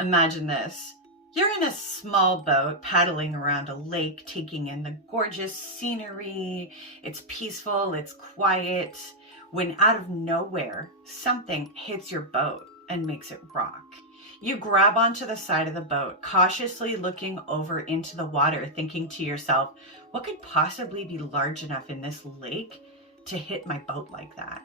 Imagine this. You're in a small boat paddling around a lake, taking in the gorgeous scenery. It's peaceful, it's quiet, when out of nowhere, something hits your boat and makes it rock. You grab onto the side of the boat, cautiously looking over into the water, thinking to yourself, what could possibly be large enough in this lake to hit my boat like that?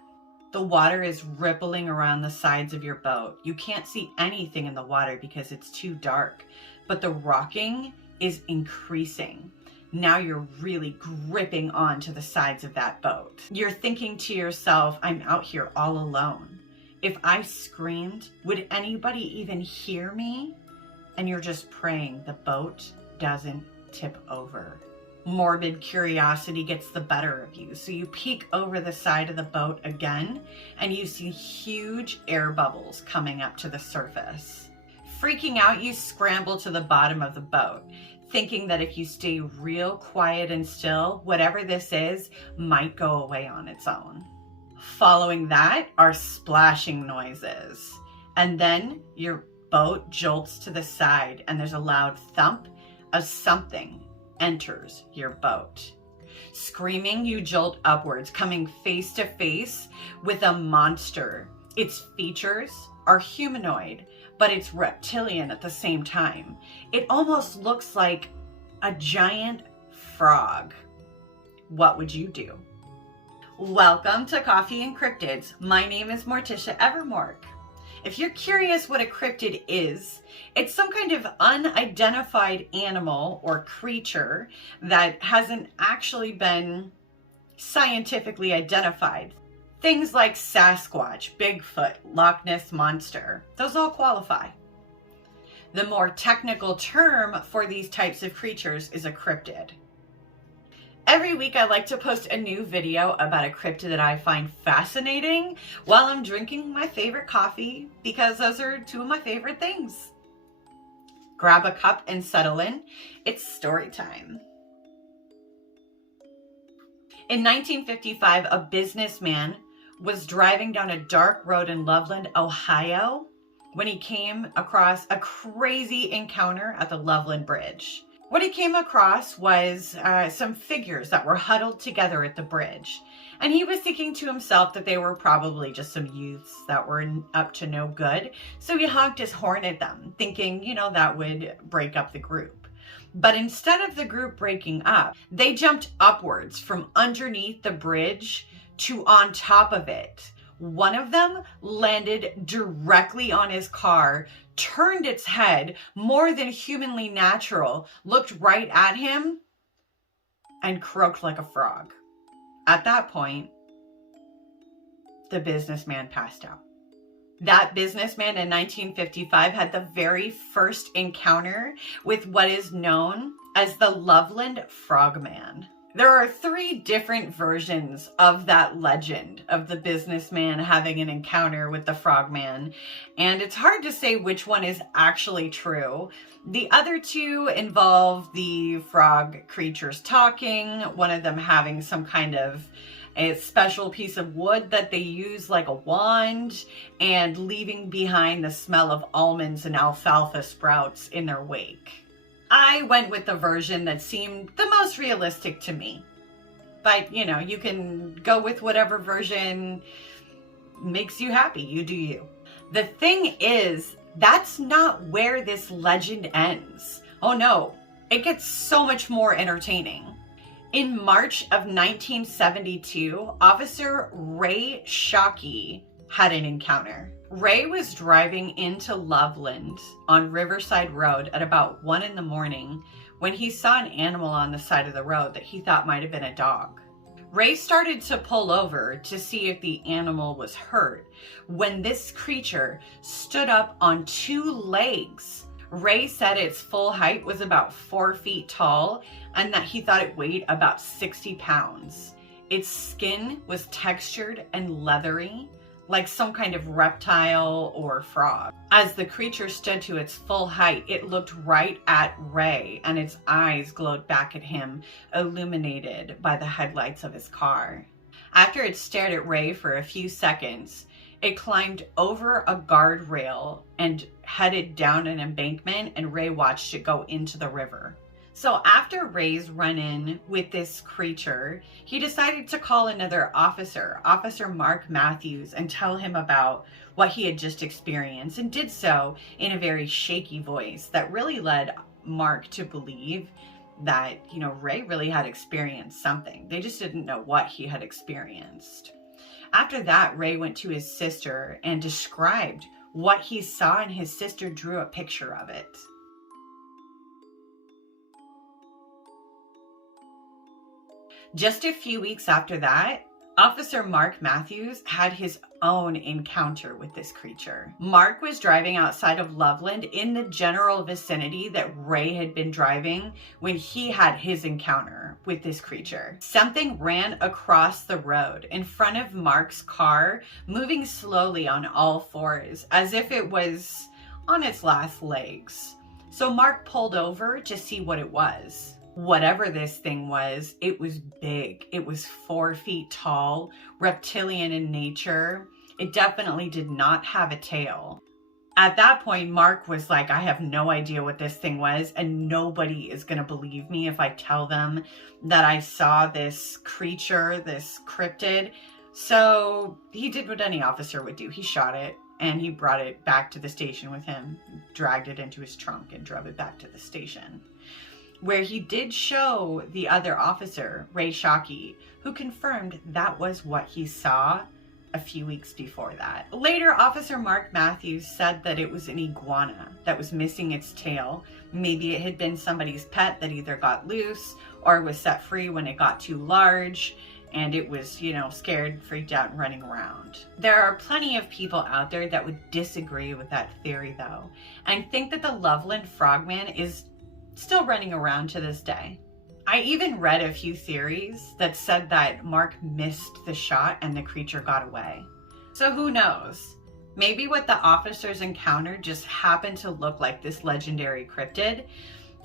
The water is rippling around the sides of your boat. You can't see anything in the water because it's too dark, but the rocking is increasing. Now you're really gripping onto the sides of that boat. You're thinking to yourself, I'm out here all alone. If I screamed, would anybody even hear me? And you're just praying the boat doesn't tip over. Morbid curiosity gets the better of you. So you peek over the side of the boat again, and you see huge air bubbles coming up to the surface. Freaking out, you scramble to the bottom of the boat, thinking that if you stay real quiet and still, whatever this is might go away on its own. Following that are splashing noises. And then your boat jolts to the side and there's a loud thump as something enters your boat. Screaming, you jolt upwards, coming face to face with a monster. Its features are humanoid, but it's reptilian at the same time. It almost looks like a giant frog. What would you do? Welcome to Coffee and Cryptids. My name is Morticia Evermork. If you're curious what a cryptid is, it's some kind of unidentified animal or creature that hasn't actually been scientifically identified. Things like Sasquatch, Bigfoot, Loch Ness Monster, those all qualify. The more technical term for these types of creatures is a cryptid. Every week I like to post a new video about a cryptid that I find fascinating while I'm drinking my favorite coffee, because those are two of my favorite things. Grab a cup and settle in. It's story time. In 1955, a businessman was driving down a dark road in Loveland, Ohio, when he came across a crazy encounter at the Loveland Bridge. What he came across was some figures that were huddled together at the bridge. And he was thinking to himself that they were probably just some youths that were up to no good. So he honked his horn at them, thinking, that would break up the group. But instead of the group breaking up, they jumped upwards from underneath the bridge to on top of it. One of them landed directly on his car, turned its head, more than humanly natural, looked right at him, and croaked like a frog. At that point, the businessman passed out. That businessman in 1955 had the very first encounter with what is known as the Loveland Frogman. There are 3 different versions of that legend of the businessman having an encounter with the frogman, and it's hard to say which one is actually true. The other 2 involve the frog creatures talking, one of them having some kind of a special piece of wood that they use like a wand, and leaving behind the smell of almonds and alfalfa sprouts in their wake. I went with the version that seemed the most realistic to me. But, you can go with whatever version makes you happy. You do you. The thing is, that's not where this legend ends. Oh no, it gets so much more entertaining. In March of 1972, Officer Ray Shockey had an encounter. Ray was driving into Loveland on Riverside Road at about 1 a.m. when he saw an animal on the side of the road that he thought might have been a dog. Ray started to pull over to see if the animal was hurt when this creature stood up on 2 legs. Ray said its full height was about 4 feet tall and that he thought it weighed about 60 pounds. Its skin was textured and leathery, like some kind of reptile or frog. As the creature stood to its full height, it looked right at Ray, and its eyes glowed back at him, illuminated by the headlights of his car. After it stared at Ray for a few seconds, it climbed over a guardrail and headed down an embankment, and Ray watched it go into the river. So after Ray's run-in with this creature, he decided to call another officer, Officer Mark Matthews, and tell him about what he had just experienced, and did so in a very shaky voice that really led Mark to believe that, Ray really had experienced something. They just didn't know what he had experienced. After that, Ray went to his sister and described what he saw, and his sister drew a picture of it. Just a few weeks after that, Officer Mark Matthews had his own encounter with this creature. Mark was driving outside of Loveland in the general vicinity that Ray had been driving when he had his encounter with this creature. Something ran across the road in front of Mark's car, moving slowly on all fours, as if it was on its last legs. So Mark pulled over to see what it was. Whatever this thing was, it was big. It was 4 feet tall, reptilian in nature. It definitely did not have a tail. At that point, Mark was like, I have no idea what this thing was, and nobody is going to believe me if I tell them that I saw this creature, this cryptid. So he did what any officer would do. He shot it, and he brought it back to the station with him, dragged it into his trunk, and drove it back to the station, where he did show the other officer, Ray Shockey, who confirmed that was what he saw a few weeks before that. Later, Officer Mark Matthews said that it was an iguana that was missing its tail. Maybe it had been somebody's pet that either got loose or was set free when it got too large, and it was, scared, freaked out, and running around. There are plenty of people out there that would disagree with that theory, though, and think that the Loveland Frogman is still running around to this day. I even read a few theories that said that Mark missed the shot and the creature got away. So who knows? Maybe what the officers encountered just happened to look like this legendary cryptid,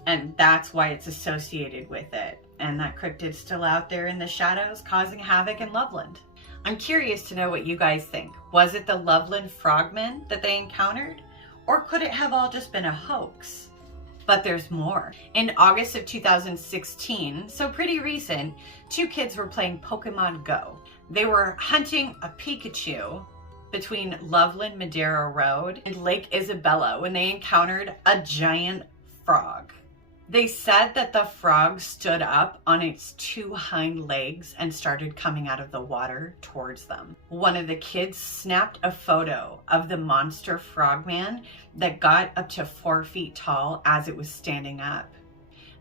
and that's why it's associated with it. And that cryptid's still out there in the shadows causing havoc in Loveland. I'm curious to know what you guys think. Was it the Loveland Frogman that they encountered? Or could it have all just been a hoax? But there's more. In August of 2016, so pretty recent, 2 kids were playing Pokemon Go. They were hunting a Pikachu between Loveland Madera Road and Lake Isabella when they encountered a giant frog. They said that the frog stood up on its 2 hind legs and started coming out of the water towards them. One of the kids snapped a photo of the monster frogman that got up to 4 feet tall as it was standing up.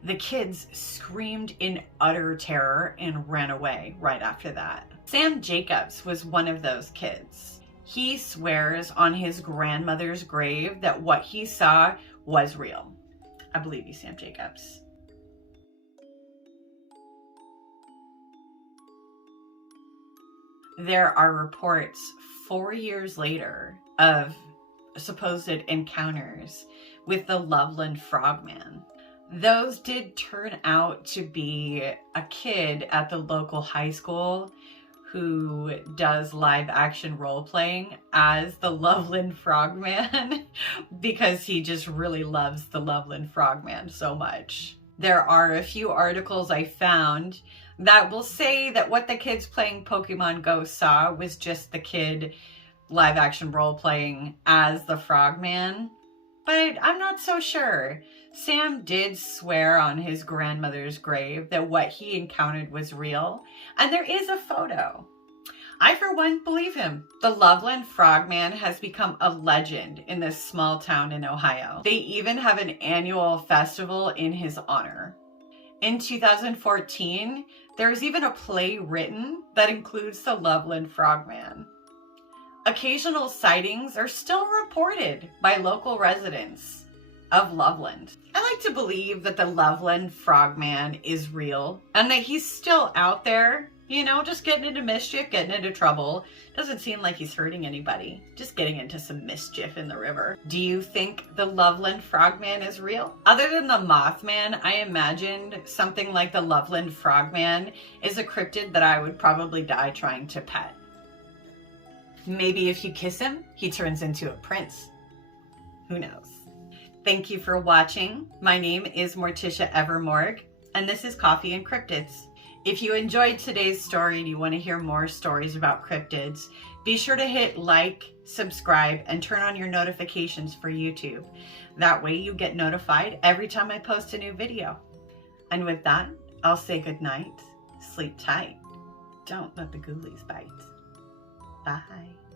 The kids screamed in utter terror and ran away right after that. Sam Jacobs was one of those kids. He swears on his grandmother's grave that what he saw was real. I believe you, Sam Jacobs. There are reports 4 years later of supposed encounters with the Loveland Frogman. Those did turn out to be a kid at the local high school who does live action role playing as the Loveland Frogman because he just really loves the Loveland Frogman so much. There are a few articles I found that will say that what the kids playing Pokemon Go saw was just the kid live action role playing as the Frogman, but I'm not so sure. Sam did swear on his grandmother's grave that what he encountered was real, and there is a photo. I, for one, believe him. The Loveland Frogman has become a legend in this small town in Ohio. They even have an annual festival in his honor. In 2014, there's even a play written that includes the Loveland Frogman. Occasional sightings are still reported by local residents of Loveland. I like to believe that the Loveland Frogman is real and that he's still out there, just getting into mischief, getting into trouble. Doesn't seem like he's hurting anybody, just getting into some mischief in the river. Do you think the Loveland Frogman is real? Other than the Mothman, I imagined something like the Loveland Frogman is a cryptid that I would probably die trying to pet. Maybe if you kiss him, he turns into a prince. Who knows? Thank you for watching. My name is Morticia Evermorg, and this is Coffee and Cryptids. If you enjoyed today's story and you want to hear more stories about cryptids, be sure to hit like, subscribe, and turn on your notifications for YouTube. That way you get notified every time I post a new video. And with that, I'll say good night, sleep tight, don't let the ghoulies bite. Bye.